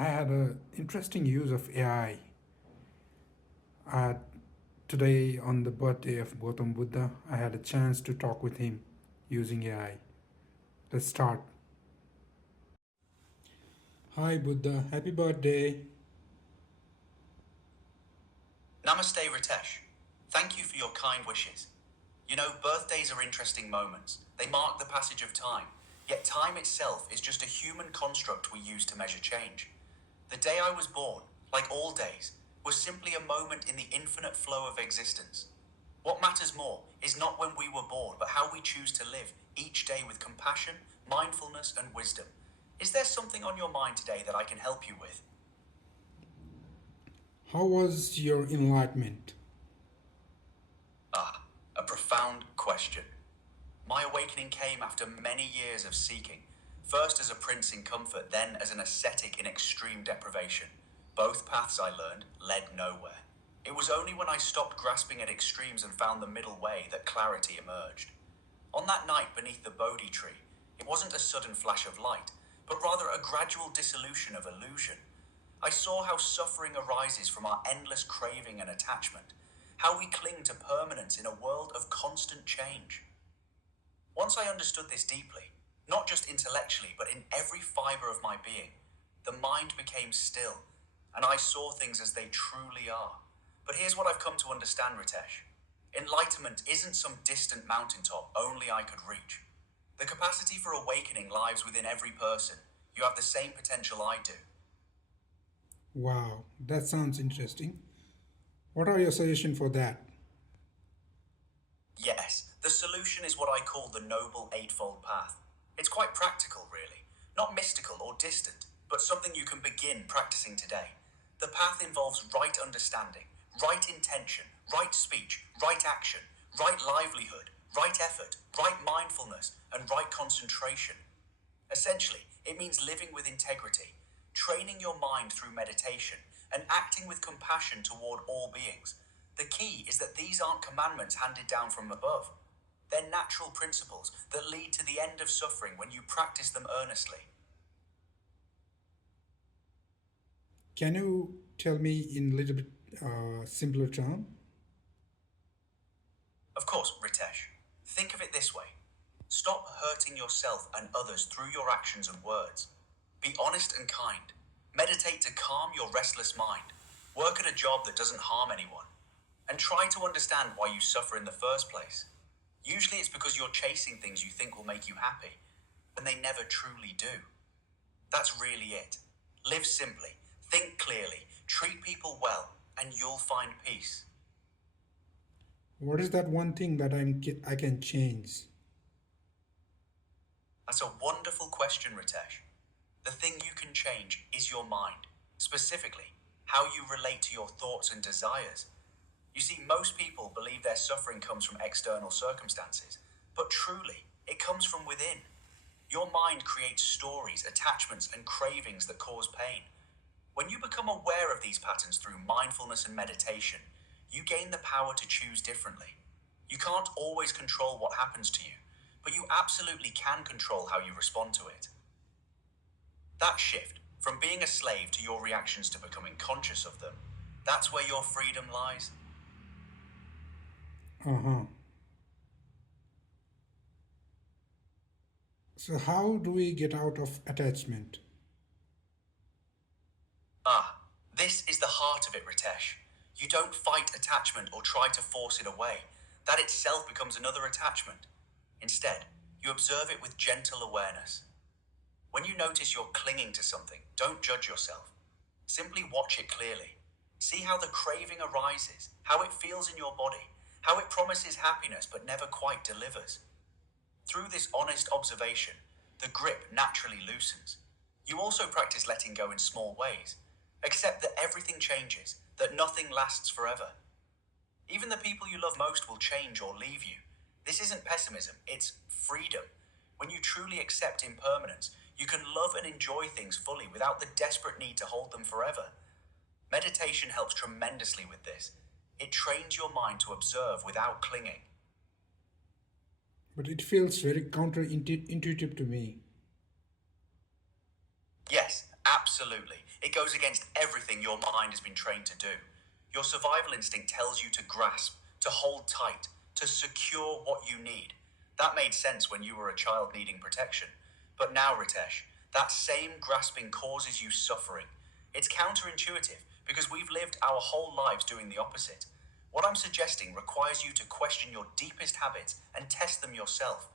I had an interesting use of AI. Had today on the birthday of Gautam Buddha, I had a chance to talk with him using AI. Let's start. Hi Buddha, happy birthday. Namaste, Ritesh. Thank you for your kind wishes. You know, birthdays are interesting moments. They mark the passage of time. Yet time itself is just a human construct we use to measure change. The day I was born, like all days, was simply a moment in the infinite flow of existence. What matters more is not when we were born, but how we choose to live each day with compassion, mindfulness, and wisdom. Is there something on your mind today that I can help you with? How was your enlightenment? Ah, a profound question. My awakening came after many years of seeking, first as a prince in comfort, then as an ascetic in extreme deprivation. Both paths I learned led nowhere. It was only when I stopped grasping at extremes and found the middle way that clarity emerged. On that night beneath the Bodhi tree, it wasn't a sudden flash of light, but rather a gradual dissolution of illusion. I saw how suffering arises from our endless craving and attachment, how we cling to permanence in a world of constant change. Once I understood this deeply, not just intellectually, but in every fiber of my being, the mind became still, and I saw things as they truly are. But here's what I've come to understand, Ritesh. Enlightenment isn't some distant mountaintop only I could reach. The capacity for awakening lies within every person. You have the same potential I do. Wow, that sounds interesting. What are your suggestions for that? Yes, the solution is what I call the Noble Eightfold Path. It's quite practical, really. Not mystical or distant, but something you can begin practicing today. The path involves right understanding, right intention, right speech, right action, right livelihood, right effort, right mindfulness, and right concentration. Essentially, it means living with integrity, training your mind through meditation, and acting with compassion toward all beings. The key is that these aren't commandments handed down from above. They're natural principles that lead to the end of suffering when you practice them earnestly. Can you tell me in a little bit simpler term? Of course, Ritesh, think of it this way. Stop hurting yourself and others through your actions and words. Be honest and kind. Meditate to calm your restless mind. Work at a job that doesn't harm anyone. And try to understand why you suffer in the first place. Usually it's because you're chasing things you think will make you happy, when they never truly do. That's really it. Live simply, think clearly, treat people well, and you'll find peace. What is that one thing that I can change? That's a wonderful question, Ritesh. The thing you can change is your mind, specifically, how you relate to your thoughts and desires. You see, most people believe their suffering comes from external circumstances, but truly, it comes from within. Your mind creates stories, attachments, and cravings that cause pain. When you become aware of these patterns through mindfulness and meditation, you gain the power to choose differently. You can't always control what happens to you, but you absolutely can control how you respond to it. That shift, from being a slave to your reactions to becoming conscious of them, that's where your freedom lies. Uh huh. So, how do we get out of attachment? Ah, this is the heart of it, Ritesh. You don't fight attachment or try to force it away. That itself becomes another attachment. Instead, you observe it with gentle awareness. When you notice you're clinging to something, don't judge yourself. Simply watch it clearly. See how the craving arises, how it feels in your body, how it promises happiness but never quite delivers. Through this honest observation, the grip naturally loosens. You also practice letting go in small ways. Accept that everything changes, that nothing lasts forever. Even the people you love most will change or leave you. This isn't pessimism, it's freedom. When you truly accept impermanence, you can love and enjoy things fully without the desperate need to hold them forever. Meditation helps tremendously with this. It trains your mind to observe without clinging. But it feels very counterintuitive to me. Yes, absolutely. Absolutely. It goes against everything your mind has been trained to do. Your survival instinct tells you to grasp, to hold tight, to secure what you need. That made sense when you were a child needing protection. But now, Ritesh, that same grasping causes you suffering. It's counterintuitive because we've lived our whole lives doing the opposite. What I'm suggesting requires you to question your deepest habits and test them yourself.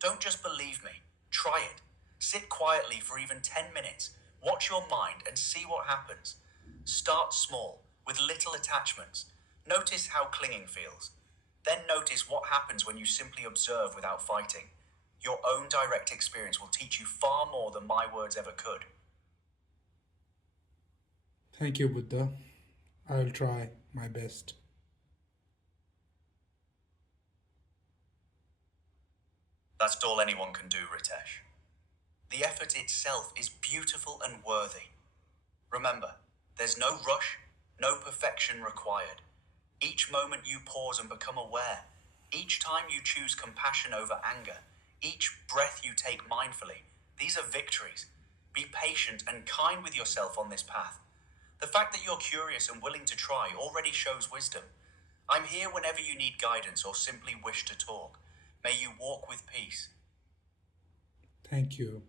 Don't just believe me, try it. Sit quietly for even 10 minutes, watch your mind, and see what happens. Start small, with little attachments. Notice how clinging feels. Then notice what happens when you simply observe without fighting. Your own direct experience will teach you far more than my words ever could. Thank you, Buddha. I'll try my best. That's all anyone can do, Ritesh. The effort itself is beautiful and worthy. Remember, there's no rush, no perfection required. Each moment you pause and become aware, each time you choose compassion over anger, each breath you take mindfully, these are victories. Be patient and kind with yourself on this path. The fact that you're curious and willing to try already shows wisdom. I'm here whenever you need guidance or simply wish to talk. May you walk with peace. Thank you.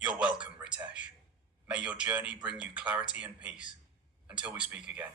You're welcome, Ritesh. May your journey bring you clarity and peace. Until we speak again.